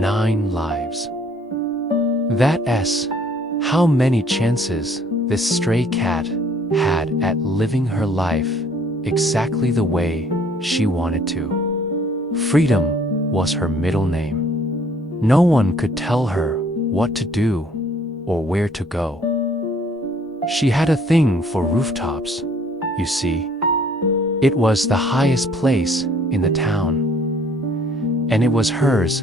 9 lives. That's how many chances this stray cat had at living her life exactly the way she wanted to. Freedom was her middle name. No one could tell her what to do or where to go. She had a thing for rooftops, you see. It was the highest place in the town, and it was hers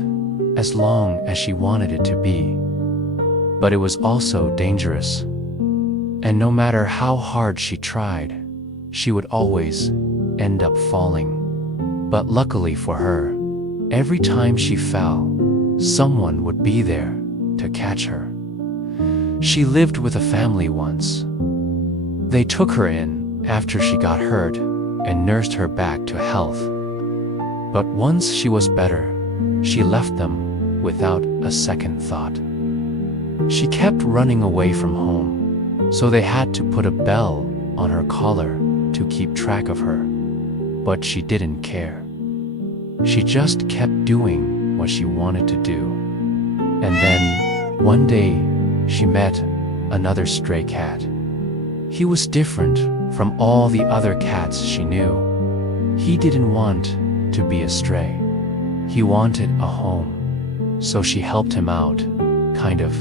as long as she wanted it to be. But it was also dangerous, and no matter how hard she tried, she would always end up falling. But luckily for her, every time she fell, someone would be there to catch her. She lived with a family once. They took her in after she got hurt and nursed her back to health. But once she was better, she left them without a second thought. She kept running away from home, so they had to put a bell on her collar to keep track of her. But she didn't care. She just kept doing what she wanted to do. And then, one day, she met another stray cat. He was different from all the other cats she knew. He didn't want to be a stray. He wanted a home. So she helped him out, kind of.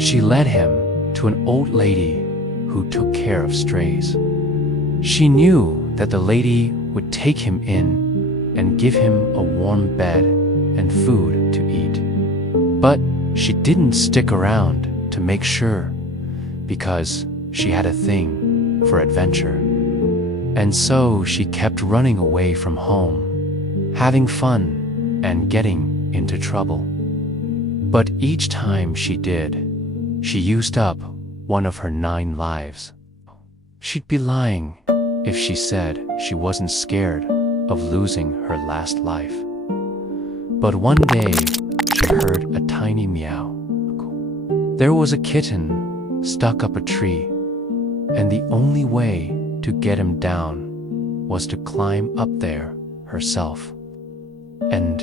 She led him to an old lady who took care of strays. She knew that the lady would take him in and give him a warm bed and food to eat. But she didn't stick around to make sure, because she had a thing for adventure. And so she kept running away from home, having fun and getting into trouble. But each time she did, she used up one of her 9 lives. She'd be lying if she said she wasn't scared of losing her last life. But one day, she heard a tiny meow. There was a kitten stuck up a tree, and the only way to get him down was to climb up there herself. And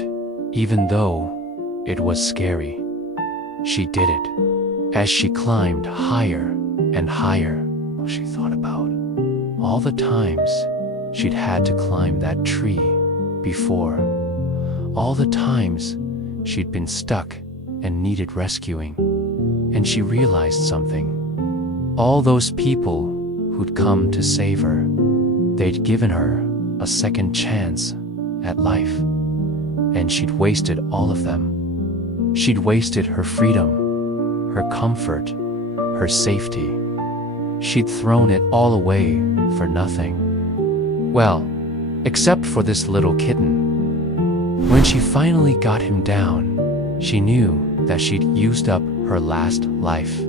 even though it was scary, she did it. As she climbed higher and higher, she thought about all the times she'd had to climb that tree before, all the times she'd been stuck and needed rescuing. And she realized something. All those people who'd come to save her, they'd given her a second chance at life. And she'd wasted all of them. She'd wasted her freedom, her comfort, her safety. She'd thrown it all away for nothing. Well, except for this little kitten. When she finally got him down, she knew that she'd used up her last life.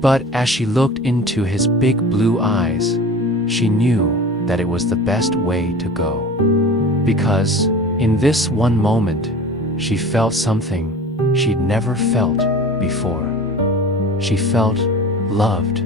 But as she looked into his big blue eyes, she knew that it was the best way to go. Because in this one moment, she felt something she'd never felt before. She felt loved.